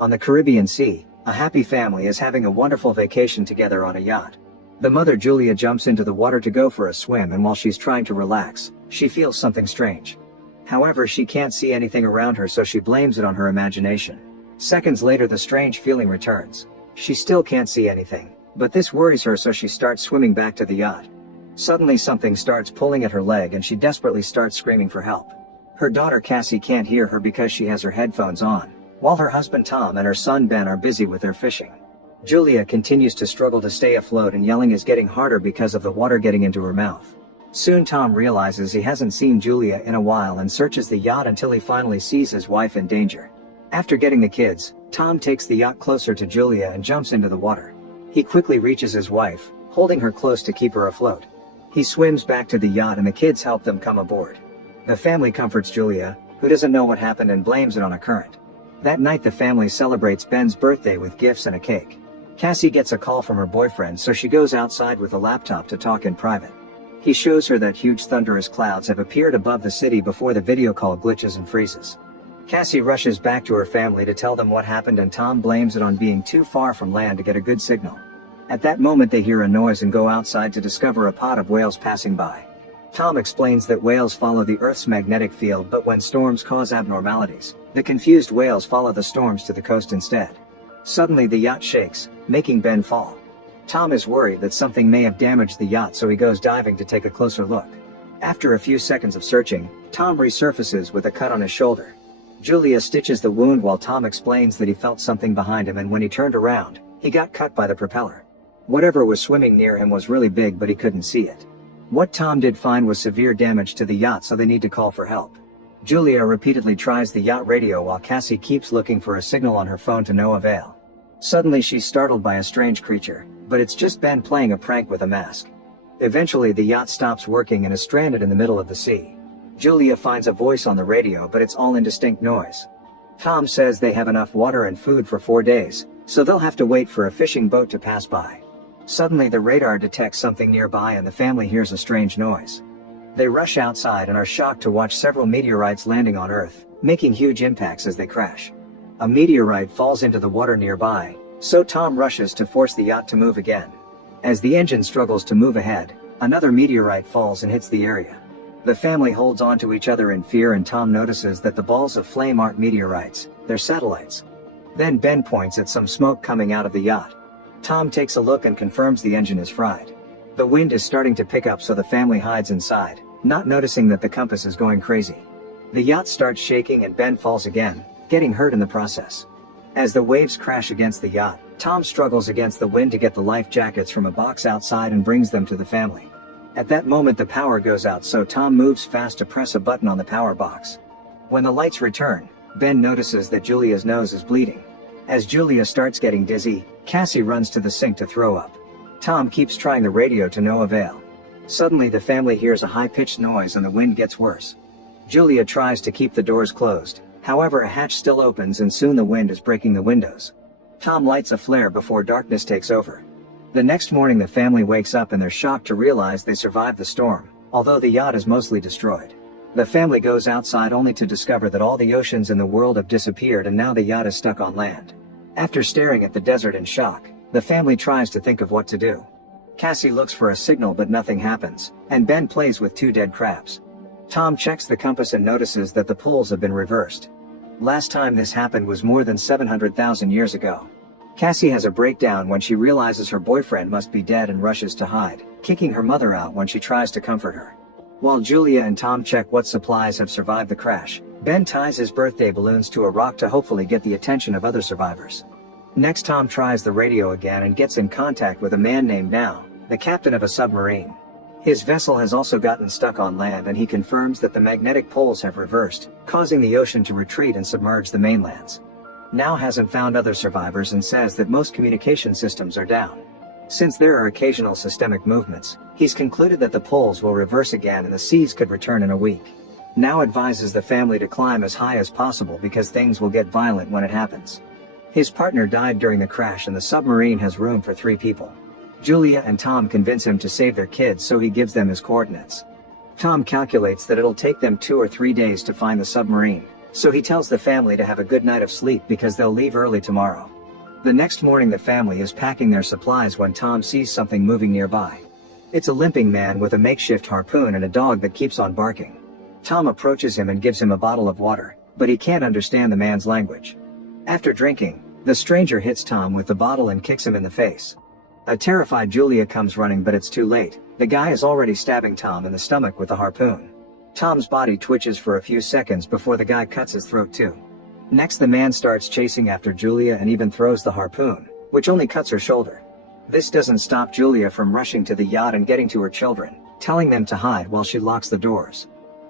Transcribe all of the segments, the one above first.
On the Caribbean Sea, a happy family is having a wonderful vacation together on a yacht. The mother Julia jumps into the water to go for a swim, and while she's trying to relax, she feels something strange. However, she can't see anything around her, so she blames it on her imagination. Seconds later, the strange feeling returns. She still can't see anything, but this worries her, so she starts swimming back to the yacht. Suddenly something starts pulling at her leg and she desperately starts screaming for help. Her daughter Cassie can't hear her because she has her headphones on, while her husband Tom and her son Ben are busy with their fishing. Julia continues to struggle to stay afloat, and yelling is getting harder because of the water getting into her mouth. Soon Tom realizes he hasn't seen Julia in a while and searches the yacht until he finally sees his wife in danger. After getting the kids, Tom takes the yacht closer to Julia and jumps into the water. He quickly reaches his wife, holding her close to keep her afloat. He swims back to the yacht and the kids help them come aboard. The family comforts Julia, who doesn't know what happened, and blames it on a current. That night the family celebrates Ben's birthday with gifts and a cake. Cassie gets a call from her boyfriend, so she goes outside with a laptop to talk in private. He shows her that huge thunderous clouds have appeared above the city before the video call glitches and freezes. Cassie rushes back to her family to tell them what happened, and Tom blames it on being too far from land to get a good signal. At that moment they hear a noise and go outside to discover a pod of whales passing by. Tom explains that whales follow the Earth's magnetic field, but when storms cause abnormalities, the confused whales follow the storms to the coast instead. Suddenly the yacht shakes, making Ben fall. Tom is worried that something may have damaged the yacht, so he goes diving to take a closer look. After a few seconds of searching, Tom resurfaces with a cut on his shoulder. Julia stitches the wound while Tom explains that he felt something behind him, and when he turned around, he got cut by the propeller. Whatever was swimming near him was really big, but he couldn't see it. What Tom did find was severe damage to the yacht, so they need to call for help. Julia repeatedly tries the yacht radio while Cassie keeps looking for a signal on her phone to no avail. Suddenly she's startled by a strange creature, but it's just Ben playing a prank with a mask. Eventually the yacht stops working and is stranded in the middle of the sea. Julia finds a voice on the radio, but it's all indistinct noise. Tom says they have enough water and food for 4 days, so they'll have to wait for a fishing boat to pass by. Suddenly the radar detects something nearby and the family hears a strange noise. They rush outside and are shocked to watch several meteorites landing on Earth, making huge impacts as they crash. A meteorite falls into the water nearby, so Tom rushes to force the yacht to move again. As the engine struggles to move ahead, another meteorite falls and hits the area. The family holds on to each other in fear, and Tom notices that the balls of flame aren't meteorites, they're satellites. Then Ben points at some smoke coming out of the yacht. Tom takes a look and confirms the engine is fried. The wind is starting to pick up, so the family hides inside, not noticing that the compass is going crazy. The yacht starts shaking and Ben falls again, getting hurt in the process. As the waves crash against the yacht, Tom struggles against the wind to get the life jackets from a box outside and brings them to the family. At that moment the power goes out, so Tom moves fast to press a button on the power box. When the lights return, Ben notices that Julia's nose is bleeding. As Julia starts getting dizzy, Cassie runs to the sink to throw up. Tom keeps trying the radio to no avail. Suddenly the family hears a high-pitched noise and the wind gets worse. Julia tries to keep the doors closed, however a hatch still opens and soon the wind is breaking the windows. Tom lights a flare before darkness takes over. The next morning the family wakes up and they're shocked to realize they survived the storm, although the yacht is mostly destroyed. The family goes outside only to discover that all the oceans in the world have disappeared and now the yacht is stuck on land. After staring at the desert in shock, the family tries to think of what to do. Cassie looks for a signal but nothing happens, and Ben plays with 2 dead crabs. Tom checks the compass and notices that the poles have been reversed. Last time this happened was more than 700,000 years ago. Cassie has a breakdown when she realizes her boyfriend must be dead and rushes to hide, kicking her mother out when she tries to comfort her. While Julia and Tom check what supplies have survived the crash, Ben ties his birthday balloons to a rock to hopefully get the attention of other survivors. Next Tom tries the radio again and gets in contact with a man named Now, the captain of a submarine. His vessel has also gotten stuck on land and he confirms that the magnetic poles have reversed, causing the ocean to retreat and submerge the mainlands. Now hasn't found other survivors and says that most communication systems are down. Since there are occasional systemic movements, he's concluded that the poles will reverse again and the seas could return in a week. Now advises the family to climb as high as possible because things will get violent when it happens. His partner died during the crash and the submarine has room for 3 people. Julia and Tom convince him to save their kids, so he gives them his coordinates. Tom calculates that it'll take them 2 or 3 days to find the submarine, So he tells the family to have a good night of sleep because they'll leave early tomorrow. The next morning the family is packing their supplies when Tom sees something moving nearby. It's a limping man with a makeshift harpoon and a dog that keeps on barking. Tom approaches him and gives him a bottle of water, but he can't understand the man's language. After drinking, the stranger hits Tom with the bottle and kicks him in the face. A terrified Julia comes running, but it's too late. The guy is already stabbing Tom in the stomach with the harpoon. Tom's body twitches for a few seconds before the guy cuts his throat too. Next the man starts chasing after Julia and even throws the harpoon, which only cuts her shoulder. This doesn't stop Julia from rushing to the yacht and getting to her children, telling them to hide while she locks the doors.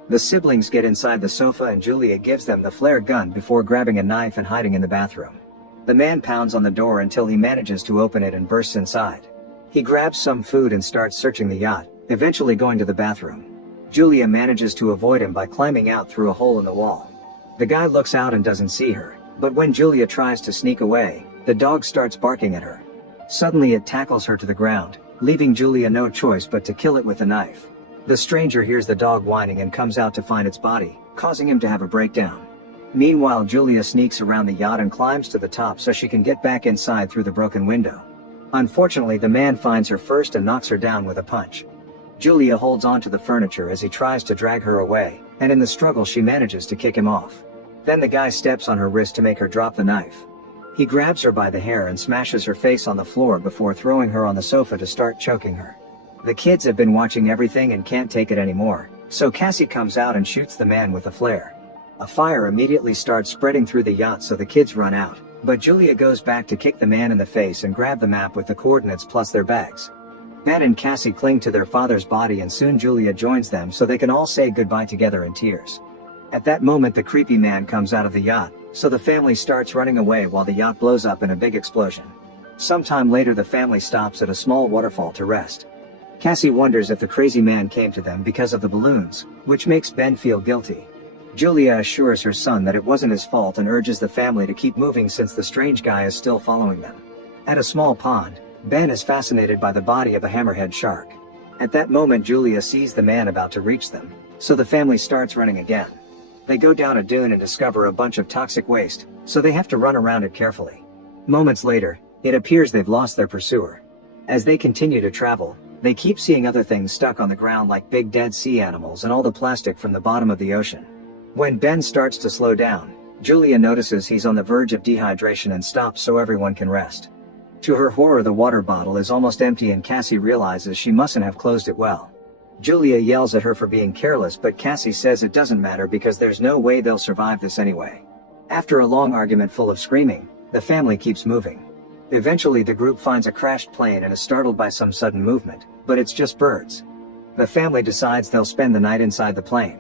The siblings get inside the sofa and Julia gives them the flare gun before grabbing a knife and hiding in the bathroom. The man pounds on the door until he manages to open it and bursts inside. He grabs some food and starts searching the yacht, eventually going to the bathroom. Julia manages to avoid him by climbing out through a hole in the wall. The guy looks out and doesn't see her, but when Julia tries to sneak away, the dog starts barking at her. Suddenly it tackles her to the ground, leaving Julia no choice but to kill it with a knife. The stranger hears the dog whining and comes out to find its body, causing him to have a breakdown. Meanwhile Julia sneaks around the yacht and climbs to the top so she can get back inside through the broken window. Unfortunately the man finds her first and knocks her down with a punch. Julia holds on to the furniture as he tries to drag her away, and in the struggle she manages to kick him off. Then the guy steps on her wrist to make her drop the knife. He grabs her by the hair and smashes her face on the floor before throwing her on the sofa to start choking her. The kids have been watching everything and can't take it anymore, so Cassie comes out and shoots the man with a flare. A fire immediately starts spreading through the yacht so the kids run out, but Julia goes back to kick the man in the face and grab the map with the coordinates plus their bags. Ben and Cassie cling to their father's body and soon Julia joins them so they can all say goodbye together in tears. At that moment the creepy man comes out of the yacht, so the family starts running away while the yacht blows up in a big explosion. Sometime later the family stops at a small waterfall to rest. Cassie wonders if the crazy man came to them because of the balloons, which makes Ben feel guilty. Julia assures her son that it wasn't his fault and urges the family to keep moving since the strange guy is still following them. At a small pond, Ben is fascinated by the body of a hammerhead shark. At that moment Julia sees the man about to reach them, so the family starts running again. They go down a dune and discover a bunch of toxic waste, so they have to run around it carefully. Moments later, it appears they've lost their pursuer. As they continue to travel, they keep seeing other things stuck on the ground like big dead sea animals and all the plastic from the bottom of the ocean. When Ben starts to slow down, Julia notices he's on the verge of dehydration and stops so everyone can rest. To her horror the water bottle is almost empty and Cassie realizes she mustn't have closed it well. Julia yells at her for being careless but Cassie says it doesn't matter because there's no way they'll survive this anyway. After a long argument full of screaming, the family keeps moving. Eventually the group finds a crashed plane and is startled by some sudden movement, but it's just birds. The family decides they'll spend the night inside the plane.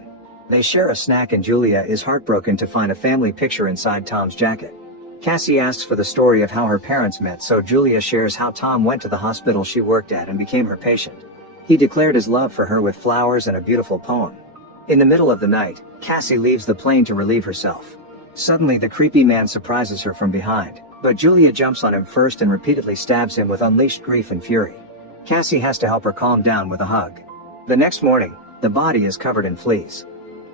They share a snack and Julia is heartbroken to find a family picture inside Tom's jacket. Cassie asks for the story of how her parents met, so Julia shares how Tom went to the hospital she worked at and became her patient. He declared his love for her with flowers and a beautiful poem. In the middle of the night, Cassie leaves the plane to relieve herself. Suddenly the creepy man surprises her from behind, but Julia jumps on him first and repeatedly stabs him with unleashed grief and fury. Cassie has to help her calm down with a hug. The next morning, the body is covered in fleas.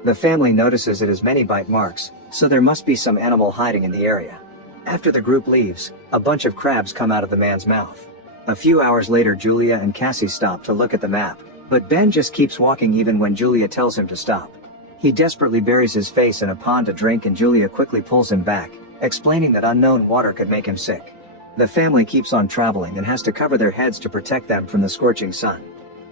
The family notices it has many bite marks, so there must be some animal hiding in the area. After the group leaves, a bunch of crabs come out of the man's mouth. A few hours later Julia and Cassie stop to look at the map, but Ben just keeps walking even when Julia tells him to stop. He desperately buries his face in a pond to drink and Julia quickly pulls him back, explaining that unknown water could make him sick. The family keeps on traveling and has to cover their heads to protect them from the scorching sun.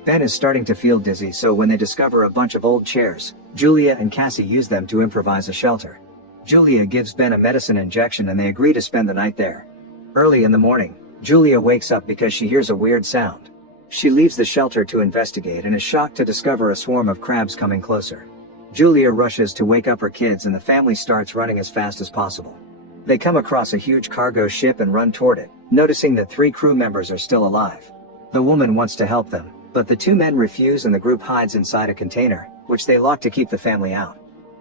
Ben is starting to feel dizzy, so when they discover a bunch of old chairs, Julia and Cassie use them to improvise a shelter. Julia gives Ben a medicine injection and they agree to spend the night there. Early in the morning, Julia wakes up because she hears a weird sound. She leaves the shelter to investigate and is shocked to discover a swarm of crabs coming closer. Julia rushes to wake up her kids and the family starts running as fast as possible. They come across a huge cargo ship and run toward it, noticing that 3 crew members are still alive. The woman wants to help them, but the 2 men refuse and the group hides inside a container, which they lock to keep the family out.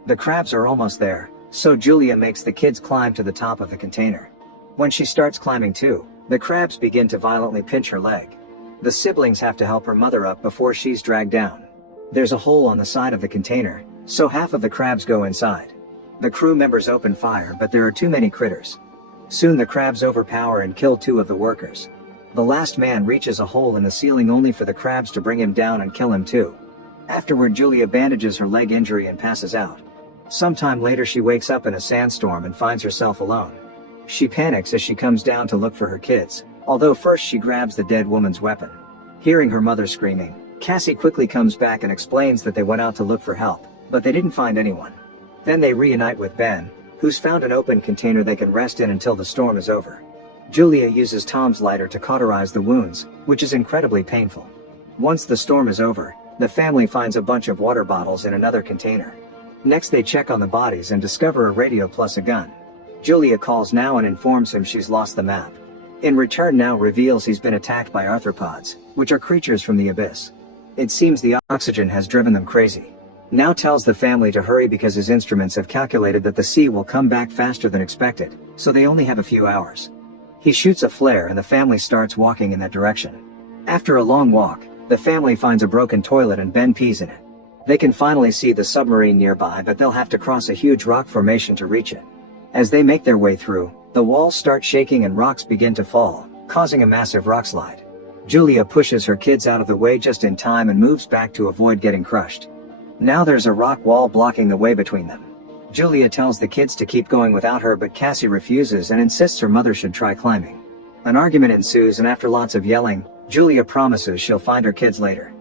The crabs are almost there, so Julia makes the kids climb to the top of the container. When she starts climbing too, the crabs begin to violently pinch her leg. The siblings have to help her mother up before she's dragged down. There's a hole on the side of the container, so half of the crabs go inside. The crew members open fire, but there are too many critters. Soon the crabs overpower and kill 2 of the workers. The last man reaches a hole in the ceiling only for the crabs to bring him down and kill him too. Afterward, Julia bandages her leg injury and passes out. Sometime later she wakes up in a sandstorm and finds herself alone. She panics as she comes down to look for her kids, although first she grabs the dead woman's weapon. Hearing her mother screaming, Cassie quickly comes back and explains that they went out to look for help, but they didn't find anyone. Then they reunite with Ben, who's found an open container they can rest in until the storm is over. Julia uses Tom's lighter to cauterize the wounds, which is incredibly painful. Once the storm is over, the family finds a bunch of water bottles in another container. Next they check on the bodies and discover a radio plus a gun. Julia calls Now and informs him she's lost the map. In return, Now reveals he's been attacked by arthropods, which are creatures from the abyss. It seems the oxygen has driven them crazy. Now tells the family to hurry because his instruments have calculated that the sea will come back faster than expected, so they only have a few hours. He shoots a flare and the family starts walking in that direction. After a long walk, the family finds a broken toilet and Ben pees in it. They can finally see the submarine nearby, but they'll have to cross a huge rock formation to reach it. As they make their way through, the walls start shaking and rocks begin to fall, causing a massive rock slide. Julia pushes her kids out of the way just in time and moves back to avoid getting crushed. Now there's a rock wall blocking the way between them. Julia tells the kids to keep going without her, but Cassie refuses and insists her mother should try climbing. An argument ensues, and after lots of yelling, Julia promises she'll find her kids later.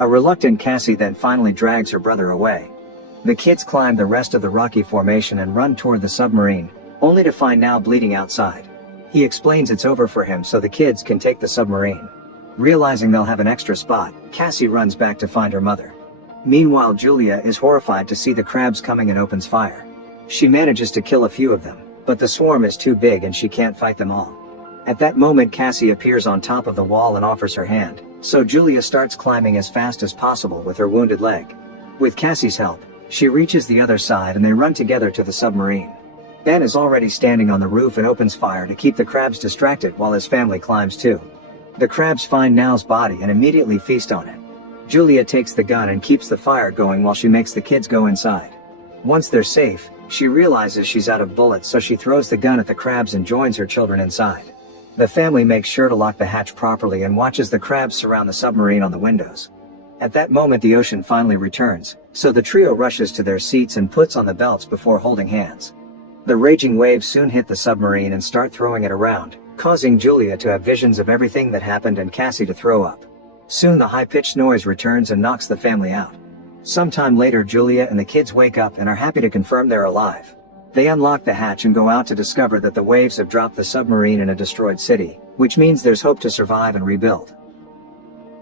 A reluctant Cassie then finally drags her brother away. The kids climb the rest of the rocky formation and run toward the submarine, only to find Now bleeding outside. He explains it's over for him so the kids can take the submarine. Realizing they'll have an extra spot, Cassie runs back to find her mother. Meanwhile, Julia is horrified to see the crabs coming and opens fire. She manages to kill a few of them, but the swarm is too big and she can't fight them all. At that moment, Cassie appears on top of the wall and offers her hand, so Julia starts climbing as fast as possible with her wounded leg. With Cassie's help, she reaches the other side and they run together to the submarine. Ben is already standing on the roof and opens fire to keep the crabs distracted while his family climbs too. The crabs find Now's body and immediately feast on it. Julia takes the gun and keeps the fire going while she makes the kids go inside. Once they're safe, she realizes she's out of bullets, so she throws the gun at the crabs and joins her children inside. The family makes sure to lock the hatch properly and watches the crabs surround the submarine on the windows. At that moment the ocean finally returns, so the trio rushes to their seats and puts on the belts before holding hands. The raging waves soon hit the submarine and start throwing it around, causing Julia to have visions of everything that happened and Cassie to throw up. Soon the high-pitched noise returns and knocks the family out. Sometime later, Julia and the kids wake up and are happy to confirm they're alive. They unlock the hatch and go out to discover that the waves have dropped the submarine in a destroyed city, which means there's hope to survive and rebuild.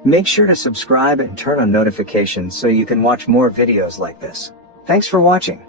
Make sure to subscribe and turn on notifications so you can watch more videos like this. Thanks for watching.